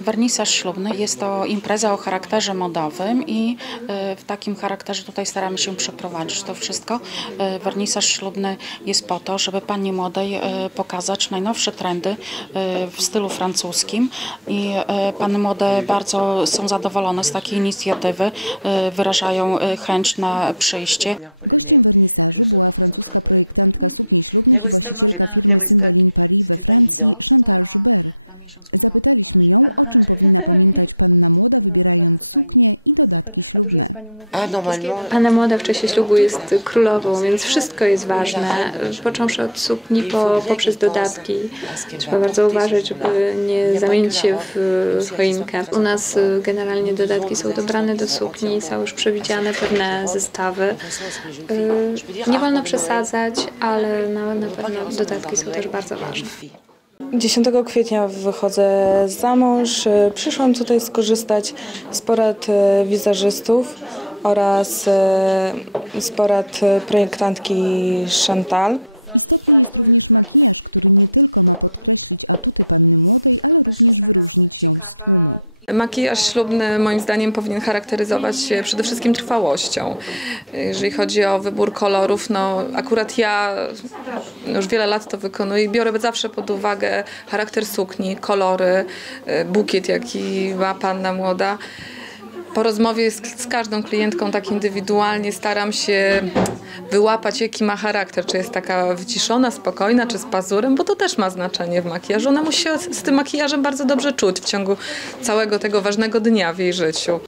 Wernisaż ślubny jest to impreza o charakterze modowym i e, w takim charakterze tutaj staramy się przeprowadzić to wszystko. E, Wernisaż ślubny jest po to, żeby pani młodej e, pokazać najnowsze trendy w stylu francuskim i panny młode bardzo są zadowolone z takiej inicjatywy, wyrażają chęć na przyjście. Nous représentants polonais, faut pas c'était pas évident. No to bardzo fajnie. Super. A dużo jest Pani mówi? A normalement, Panna młoda w czasie ślubu jest królową, więc wszystko jest ważne, począwszy od sukni po, poprzez dodatki. Trzeba bardzo uważać, żeby nie zamienić się w choinkę. U nas y, generalnie dodatki są dobrane do sukni, są już przewidziane pewne zestawy. Y, Nie wolno przesadzać, ale na, na pewno dodatki są też bardzo ważne. 10 kwietnia wychodzę za mąż. Przyszłam tutaj skorzystać z porad e, wizerzystów oraz e, z porad projektantki Chantal. Makijaż ślubny moim zdaniem powinien charakteryzować się przede wszystkim trwałością. Jeżeli chodzi o wybór kolorów, no akurat ja już wiele lat to wykonuję i biorę zawsze pod uwagę charakter sukni, kolory, y, bukiet jaki ma panna młoda. Po rozmowie z, z każdą klientką tak indywidualnie staram się wyłapać, jaki ma charakter. Czy jest taka wyciszona, spokojna, czy z pazurem, bo to też ma znaczenie w makijażu. Ona musi się z, tym makijażem bardzo dobrze czuć w ciągu całego tego ważnego dnia w jej życiu.